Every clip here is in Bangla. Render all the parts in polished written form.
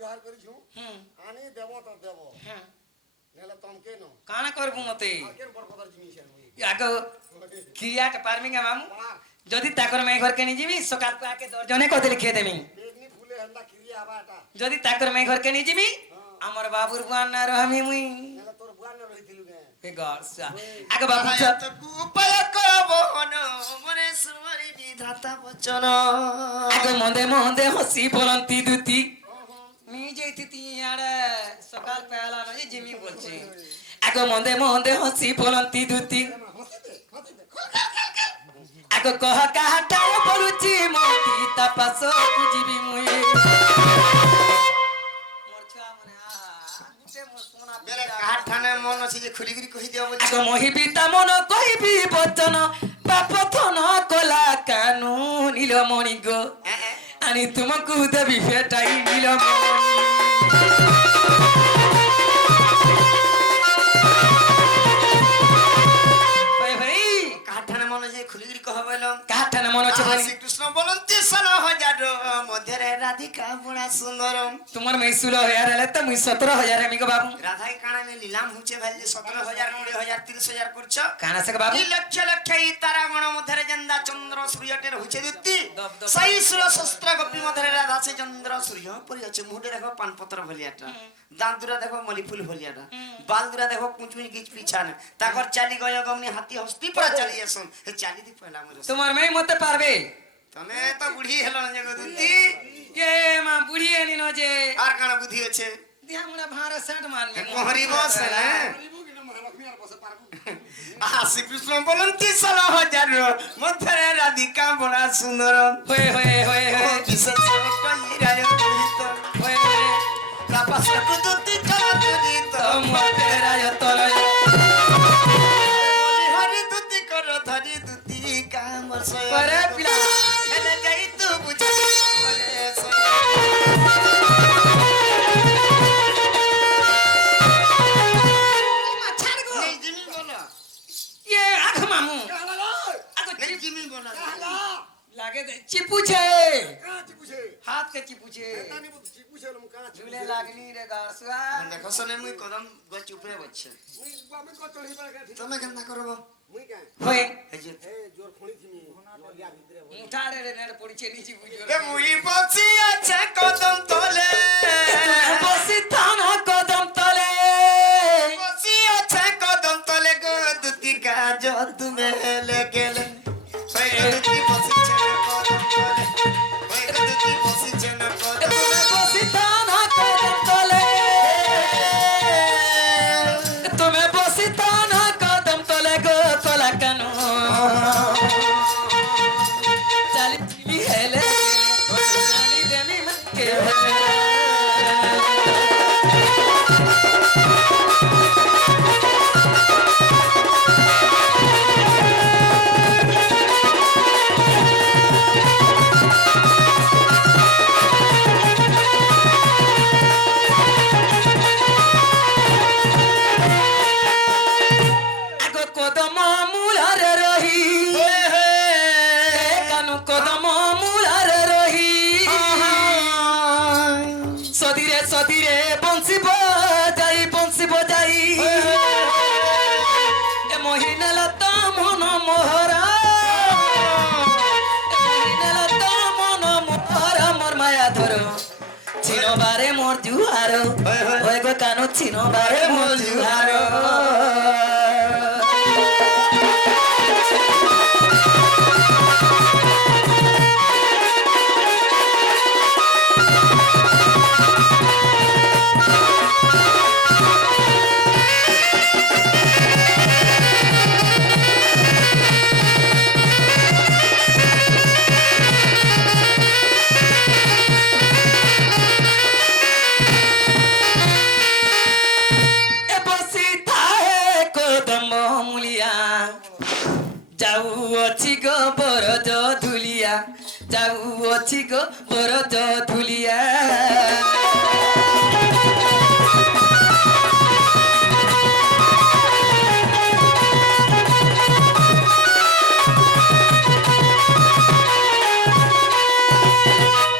জোহার করিছু আনি দেব তো দেব নেলে তমকে ন কাଣା করবু মতে আকের বড় কথা জিনিস আমি আগ ক্রিয়া কে পারমি গা মামু যদি তাকর মাই ঘর কে নি জিবি সকাল কো আকে দর্জনে কো দিলে খেয়ে দেমি বেগনি ফুলে হল্লা ক্রিয়া আবাটা যদি তাকর মাই ঘর কে নি জিবি আমার বাবুর বুয়ান না রহমি মুই নেলে তোর বুয়ান ন রহিতিলু গে এ গরসা আগে বাবু চ উপায় করব হন মনে সুমরি বিধাতা বচন আগে মন্দে মন্দে হসি বলন্তি দুতি মি যেতি আড়ে সকাল পেলা না জিমি বলছে আগে মন্দে মন্দে হসি বলন্তি দুতি আগে কহ কাহাটা বলুচি মতি তাপাস বুঝিবি মুই মোর ছুয়া মনে গুটে মোর সোনা বেলে কাহার ঠানে মন আছে যে খুলি খুলি কহি দিও বলি আগে মহিবি তা মন কহিবি বচন বাপথন কলা কানু নীলমণি গো আনি তোমাকে দেবি ফেটাই নীলমণি ভাই কাহার ঠানে মন আছে খুলি খুলি কহ বলম কাহার ঠানে মনে হচ্ছে বলি শ্রীকৃষ্ণ বলন্তি 16,000 মধ্যে রাধিকা বড়া সুন্দরম তোমার মেয়ে 16,000 হলে তো মুই 17,000 আমি গো বাবু রাধাই কানে নিলাম হচ্ছে ভাই 17,000 20,000 30,000 করছ কানা সে বাবু এই লক্ষ লক্ষ এই তারাগণ মধ্যে জন্দা চন্দ্র সূর্যটের হচ্ছে দিতি দব দব। সেই সুর শস্ত্র গোপী মধ্যে রাধা সে চন্দ্র সূর্য পরি আছে মুহূর্তে দেখো পানপত্র ভলিয়াটা দাঁতুরা দেখো মলি ফুল ভলিয়াটা বালদুরা দেখো কুচমিচ গিচ পিছানে তাকর চালি গয় গমনি হাতি হস্তি পড়া চালি আসন হে চালি দি পয়লা মর তোমার মেয়ে মতে পারবে তুমি তো বুড়ি হেলো না জগো দিতি কে মা বুড়ি এনি ন যে আর কানা বুদ্ধি আছে দিয়া মুড়া ভাড়া সেট মারবে মোহরি বস না করিবু কি না মহালক্ষ্মী আর বসে পারবু শ্রীকৃষ্ণ বলন্তি 16,000 মধ্যে রাধিকা বড়া সুন্দর হয়ে হয়ে হয়ে হয়ে বিশেষ কইরায় কহিত হয়ে হয়ে তাপস কুতুতি চলতুদিত তোমাতে রায় তলয় হরি হরি দুতি কর ধরি দুতি কামর সয় করে পিলা হেলে যাই তু বুঝি বলে সয় মা ছাড় গো নেই জিমি বলা ये आख मामू কালা লয় आगो নেই জিমি বলা কালা लागे दे चिपूछे কাঁচি পুছে हाथ के चिपूछे তানি বুঝি পুছে লম কাঁচি झूले लागनी रे गासुआ দেখো সনে মুই কদম গছ উপরে বচ্ছে মুই আমি কত চড়ি পারে ঠিক তুমি কেন করব মুই কা होए এই যে এ জোর খনি থিমি নলিয়া ভিতরে मुठाड़े रे नेड़ पड़ीछे नीचे बुझो এ মুই বসি আছে কদম তলে बसी थाना कदम तले বসি আছে কদম তলে গো দুতি কাজ তুমি হেলে গেলে ওই দুতি বসিছে কদম তলে ওই দুতি বসিছে না কদম बसी थाना कदम तले तुम्हें बसी थाना कदम तले गो तला कानू चाली चिली हेले नानी देमी मन के आगो कदम मूलारे रही कानू कदम मूलारे रही सदीरे सदीरे बंसी बजाई ए मोहिने लता मन मोहरा ए मोहिने लता मन मोहरा मोर माया धरो छिनो बारे मोर जुहारो होय गो कानू छिनो बारे मोर जुहारो ए बसी थाए कदम मूलिया जाऊ अछि गो बरज धुलिया जाऊ अछि गो बरज धुलिया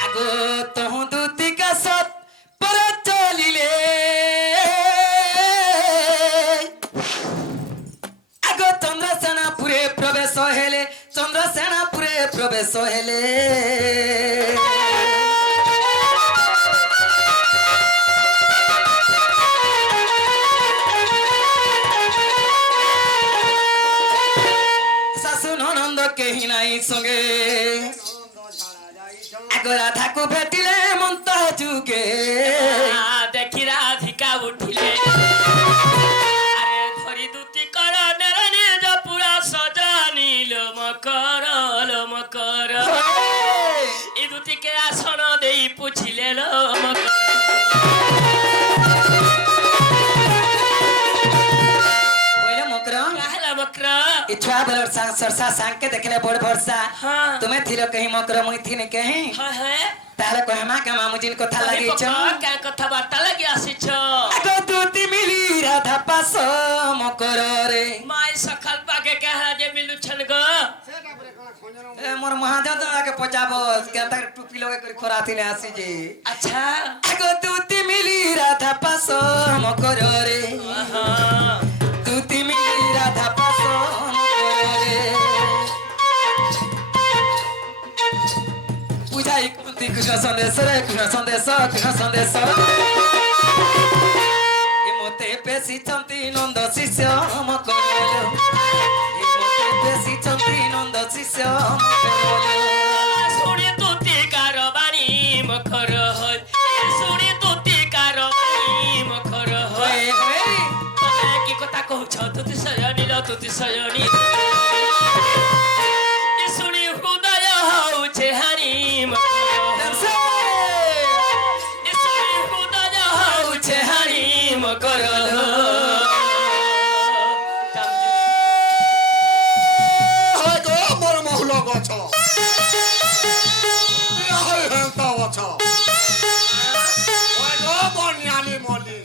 आगो तहु दूती का सत पर সবে সহেলে শাশু ননন্দ কেহি নাই সঙ্গে আগরা থাকু ভেটিলে মন্ত যুগে দেখি রাধিকা উঠিলে আরে ধরি দুটি কর নিজ পুরা সজানি লোমকর লোমকর এই দুটিকে আসন দেই পুছিলে লোমকর বইলে মকর কাহলা মকর इ छुआ बेलर सरसा सांग के देखले बड़ भरसा हाँ। तुम्हें थिलो कहीं मकर मुई थी ने कहीं হয় হয় ताले कहमा के मामुजिन কথা লাগি ছ কা কথা বার্তা লাগি আসিছ আগো দুতি মিলি রাধা পাস মকর রে মাই সকাল পাকে কাহা যে মিলুছন গো সেটা পরে কোন খঞ্জন ए मोर महाजन तो आके पचाबो के अंदर टुपी लगे कर खरा थिले आसी जे আচ্ছা আগো দুতি মিলি রাধা পাস মকর রে আহা দুতি মিলি রাধা পাস মকর রে বুঝাই কুন্তি কৃষ্ণ সন্দেশ রে কৃষ্ণ সন্দেশ এ মতে পেশি চন্তি নন্দ শিষ্য মকর এ মতে পেশি চন্তি নন্দ শিষ্য মকর শুনি তুতি কারবানি মখর হয় শুনি তুতি কারবানি মখর হয় তবে কি কথা কହୁছ তুতি সয়নি শুনি হৃদয় হউছে হানি মখর শুনি হৃদয় হউছে হানি মখর হয় গো মোর মহুল গছ হয় হেলতা গছ হয় গো মোর নিয়ালি মলি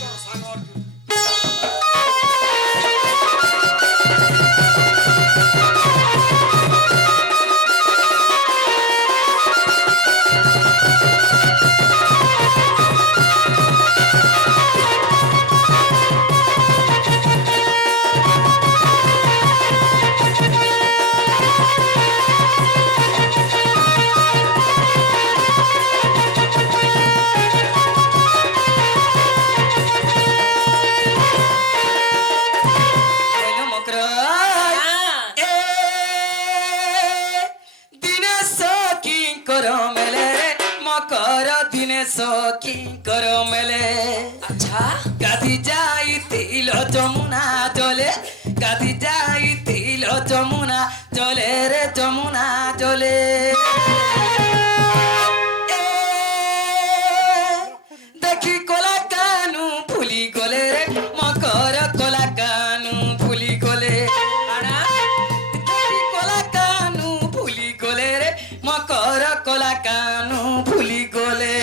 তোর সাগর বইলো মকর এ দিনেশ কি কর মেলে মকর দিনেশ কি কর মেলে আচ্ছা গাধি যাইতিল যমুনা জলে গাধি যাইতিল যমুনা জলে রে যমুনা জলে এ দেখি কলা কানু ভুলি গলে রে মকর কলা কানু ভুলি গলে দেখি কলা কানু ভুলি গলে রে মকর কলা কানু ভুলি গলে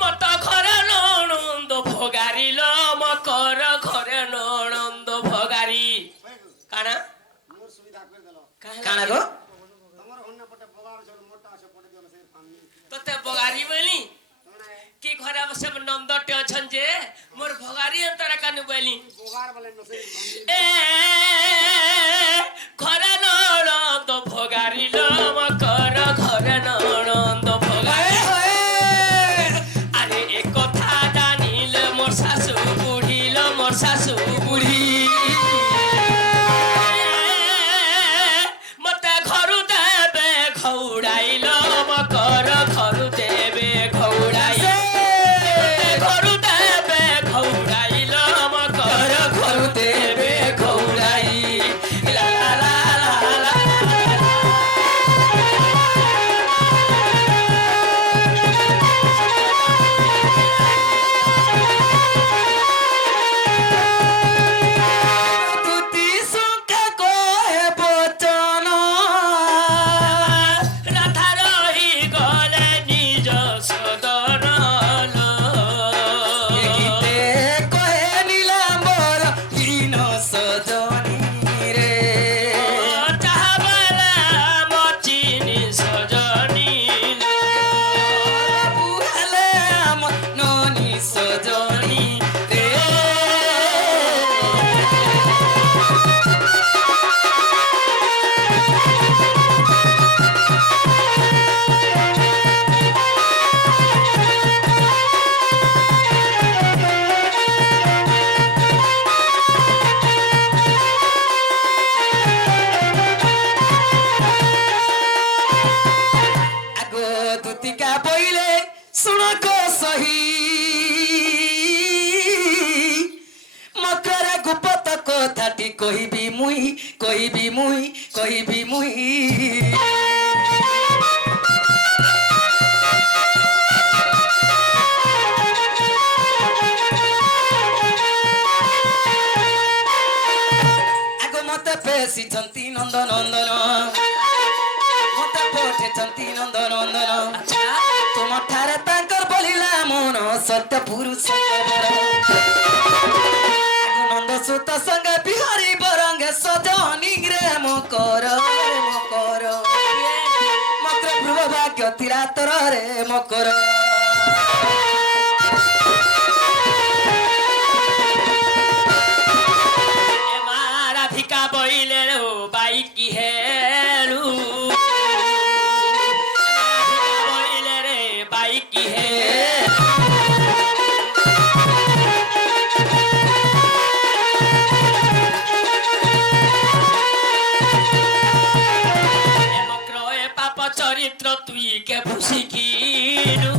মত ঘরে ননন্দ ভগারিল মকর ঘরে ননন্দ ভগারি কানা মোর সুবিধা করে দেল কানা গো তোমার অন্য পটে বগার জল মোটা আছে পটে দিও সেই পানি তোতে বগারি বলি কি ঘরে বসে নন্দটে অছন যে মোর ভগারি অন্তরা কানু বলি বগার বলে নসে এ ঘরে ননন্দ ভগারিল মকর ঘরে ননন্দ ভগারি আরে এ কথা জানিলে মোর শাশু বুড়িল মোর শাশু বুড়ি মতে ঘরু দেবে ঘৌড়াইল মকর ঘরু দেবে ঘৌড়াই ঘরু দেবে ঘৌড়াইল মকর ঘরু দেবে ঘৌড়াই লা লা লা লা লা ଶୁଣ ଗୋ ସହି ମକର ଗୁପତ କଥାଟି କହିବି ମୁଇଁ ଆଗ ମତେ ପେଶିଛନ୍ତି ନନ୍ଦନନ୍ଦନ ମତେ ପଠେଇଛନ୍ତି ନନ୍ଦନନ୍ଦନ ତୁମଠାରେ ତାଙ୍କର ବୋଲିଲା ମନ ସତ୍ୟ ପୁରୁଷ ନନ୍ଦ ସୁତ ସଙ୍ଗ ବିହାରୀ ବରଙ୍ଗ ସଜନି ରେ ମକର ମକର ଭ୍ରୁବ ଭାଗ୍ୟ ତିରାତରରେ ମକର ए मारा भिका बइले रो बाई की हेलु बइले रे बाई की हे মক্রয়ে পাপ চরিত্র তুই কে ভুসিকিলু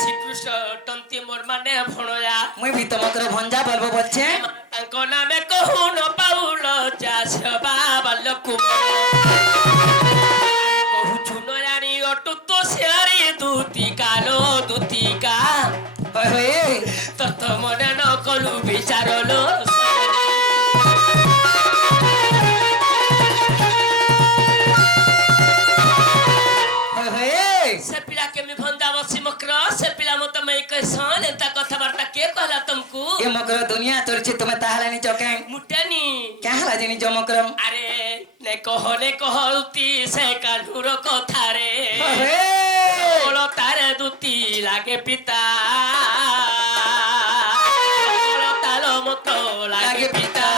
শ্রীকৃষ্ণ টন্তি মোর মানে ভণয়া মুই ভি তোমাকে ভঞ্জা বলবো বলছে তাঙ্ক নামে কহুন পাউল চাষ বাবাল কহুছু নয়ানি অটু তো শেয়ারি দুতিকা হয়ে তত মনে ন কলু বিচারলো से पिला के मी भंजा बसी मकर से पिला मत मैं कैसन एता कथाबार्ता के कहला तुमको ये मकर दुनिया तोरछि तुम्हें ताहला नि चौके मुटनी क्या हला जिनी जो मकरम अरे ने कहती से कान्हुर कथा रे बोलो तारे दुती लागे पिता बोलो तालो मत लागे पिता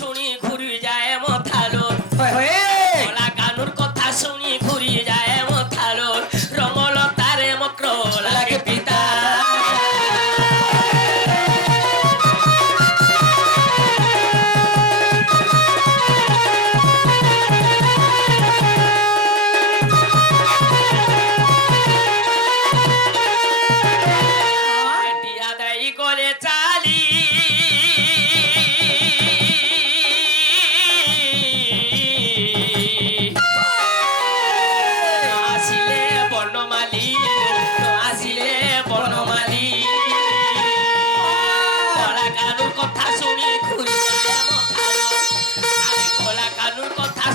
শুনি ঘুরি যায় মথালো কলা কানুর কথা শুনি ঘুরি যায় মথালো রঙল তারে মক্র লাগে পিতা গলে চালি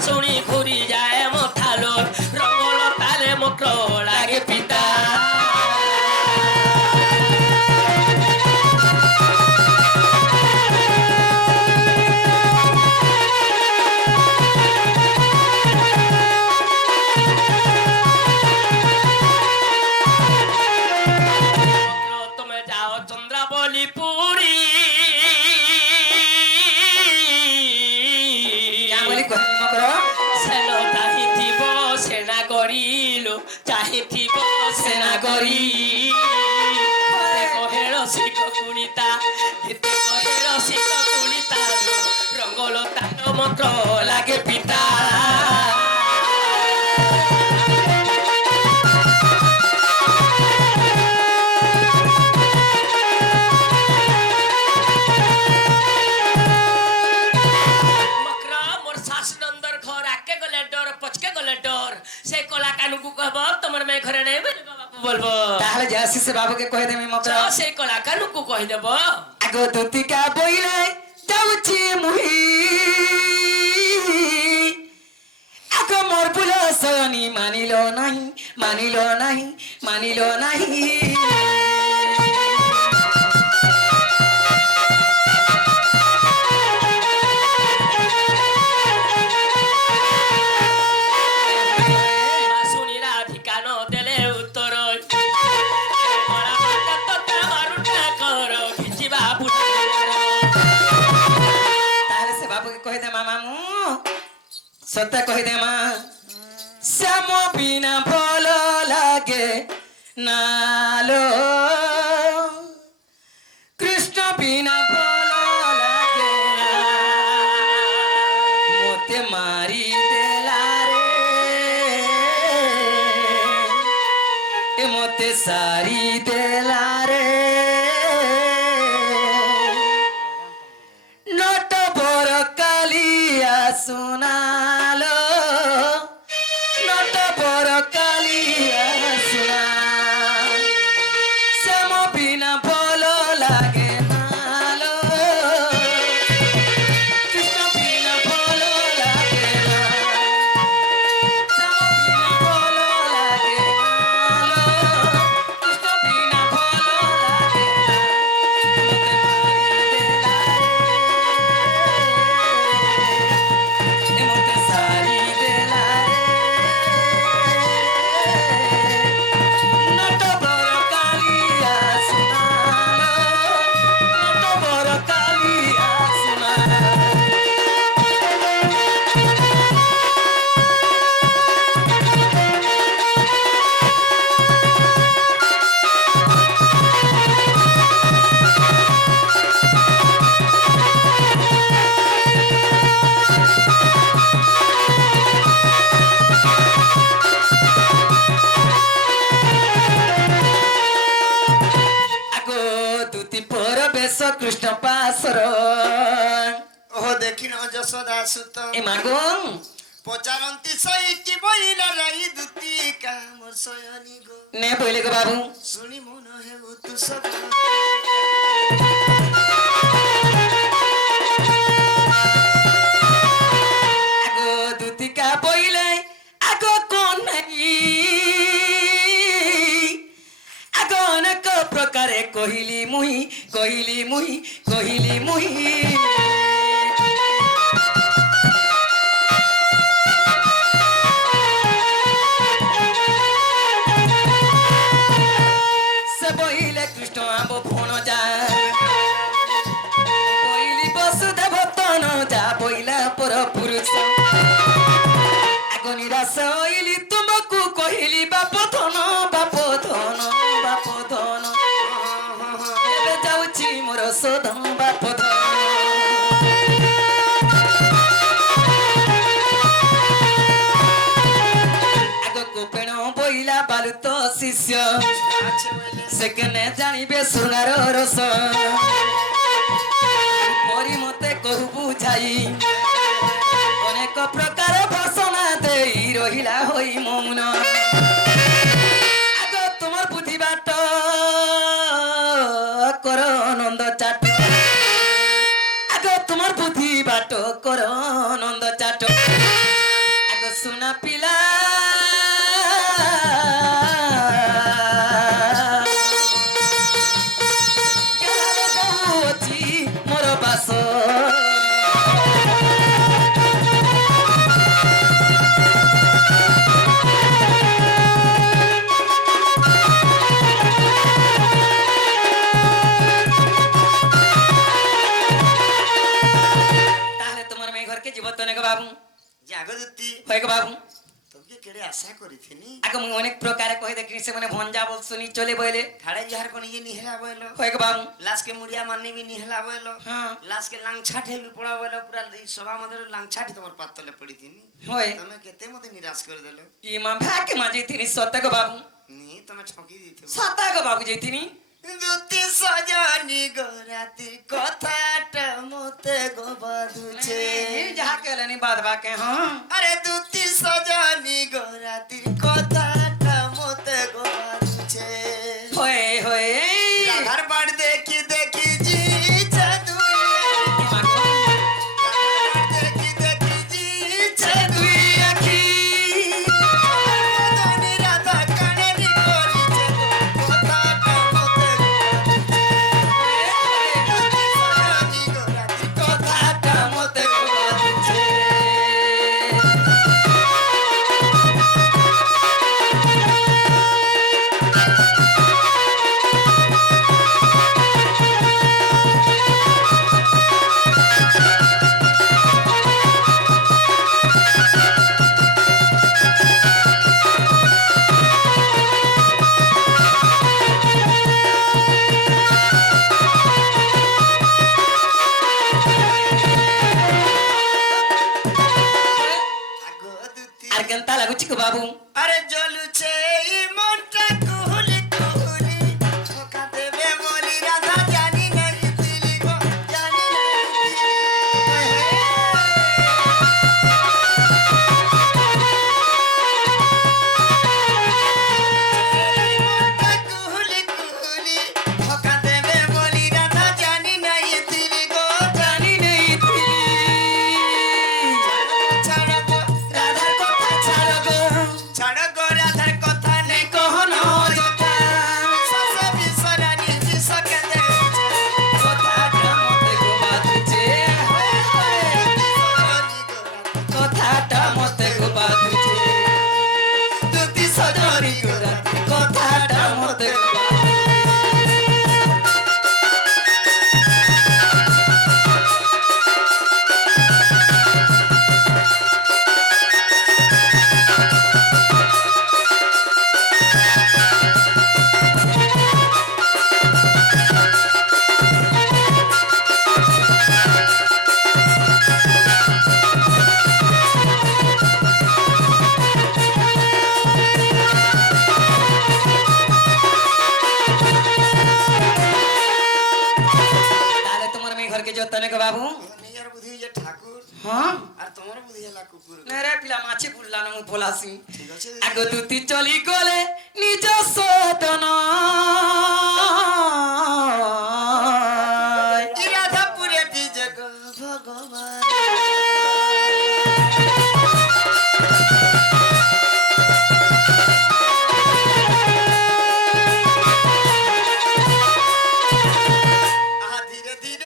শুনি ঘুরি যায় মথালো রঙল তালে মক্র লাগে পিতা তুমি যাও চন্দ্রাবলী পুরী সেন চাহিথিব সেনা করিলো চাহিথিব সেনা করি কহে রসিক কুণিতা গীতে কহে রসিক কুণিতা রঙ্গল তার মন্ত্র লাগে পিতা से कोला कानू को कहबो तमर में घरे नहीं बोलबो ताहले जासी से बाबू के कह देमी मकरा से कोला कानू को कह देबो आगो दुतिका बोइले जाउछि मुही आगो मोर बुला सनी मानिलो नहीं ସତ କହିଦେ ମା ଶ୍ୟାମ ବିନା ଭଲ ଲାଗେ ନାଲୋ କୃଷ୍ଣ ବିନା ଭଲ ଲାଗେ ନା ମୋତେ ମାରି ଦେଲା ରେ ମୋତେ ସାରି ଦେଲା ରେ নট বড় কালিয়া শোনালো নট বড় কালিয়া শোনা শ্যাম বিনা ভালো লাগে নালো কৃষ্ণ বিনা ভালো লাগে না শ্যাম বিনা ভালো লাগে নালো কৃষ্ণ বিনা ভালো লাগে না মোতে সারি দেলা নট বড় কালিয়া শোনালো নট বড় কালিয়া শোনালো আগো দুতি পর বেশ কৃষ্ণ পাশর ওহ দেখিন যশোদা সুত এ মাগো পচারন্তি সইকি বইলা রাই দুতি কাম সয়নি গো নে বইলে গো বাবু শুনি মন হেউ তু সব আগো দুতিকা বইলে আগো কোন নাই আগো অনেক প্রকারে কহিলি মুই কহিলি মুই কহিলি মুই সে বইলে কৃষ্ণ আম্ব ফোন যা বইলি বসুদেব তন যা বইলা পর পুরুষ আগ নিরাশ হইলি তুমকু কহিলি বাপ ধন বাপ ধন বাপ ধন ଏବେ ଯାଉଛି ମୋର ଶୋଧନ ବାପ ଧନ ଆଗକୁ ପେଣ ବୋଇଲା ବାଲୁତ ଶିଷ୍ୟ ସେକେଣ୍ଡ ଜାଣିବେ ଶୃଙ୍ଗାର ରସ ପରି ମତେ କହୁ ବୁଝାଇ ଅନେକ ପ୍ରକାର ଭାଷଣା ଦେଇ ରହିଲା ହୋଇ ମୌନ ଆଗ ତୁମର ବୁଦ୍ଧି ବାଟ কর নন্দ চাট আগ তোমার বুদ্ধি বাট কর নন্দ চাট আগ সোনা পিলা ଅଛି ମୋର ବାସ বাবু জাগরতি হয় গো বাবু তোকে কেড়ে আশা করিছিনি আগে মুই অনেক প্রকারে কই দেখি সে মানে ভঞ্জা বল শুনি চলে বইলে ঠাড়ে যাহার কোনি যে নিহলা বইলো হয় গো বাবু লাশ কে মুড়িয়া মাননি বি নিহলা বইলো হ্যাঁ লাশ কে লাং ছাটে বি পড়া বইলো পুরা সভা মধ্যে লাং ছাটি তোমার পাতলে পড়িছিনি হয় তুমি কেতে মতে নিরাশ করে দেলো ই মা ভাকে মাঝে তিনি সত্য গো বাবু নি তুমি ঠকি দিতে সত্য গো বাবু যে তিনি দুতি সজনি গো রাতির কথাটা মতে গো বাধুছে যাহা কেলেনি বাদ বাকে হ্যাঁ আরে দুতি সজনি গো রাতির কথাটা মতে গো বাধুছে হয় হয় রাধার বাড়ি দেখি দেখি জি জাদু দেখি দেখি জি জাদু আখি মদনী রাধা কানেরি করিছে কথাটা মতে সজনি গো রাতির কথাটা মতে বাজছে বলছি গো বাবু আরে জ্বলছে এই মনটা কুহুলি কুহুলি ধোকা দেবে বলি রাধা জানি না দিলি গো জানি না মনটা কুহুলি কুহুলি ধোকা দেবে বলি রাধা জানি না দিলি গো জানি নেই তুই ছাড়ো গো রাধার কথা ছাড়ো গো ছাড়ো গো রাধার কথা নেই কখনো যথা সসে বিসরানি বিসকে দে কথাটা মতে গো বাজছে কথাটা মতে গো বাজছে তুই সজরি গো রাতে কথাটা মতে গো বাজছে তাহলে তোমার মেয়ে ঘরকে যত্ন গো বাবু নিজের বুদ্ধি যে ঠাকুর হ্যাঁ আর তোমার বুদ্ধি হলা কুকুর না রে পিলা মাছি পুরলা না বলাসি ঠিক আছে আগ তুই চলি গলে নিজ সতন রাধাপুরে বিজয় ভগবান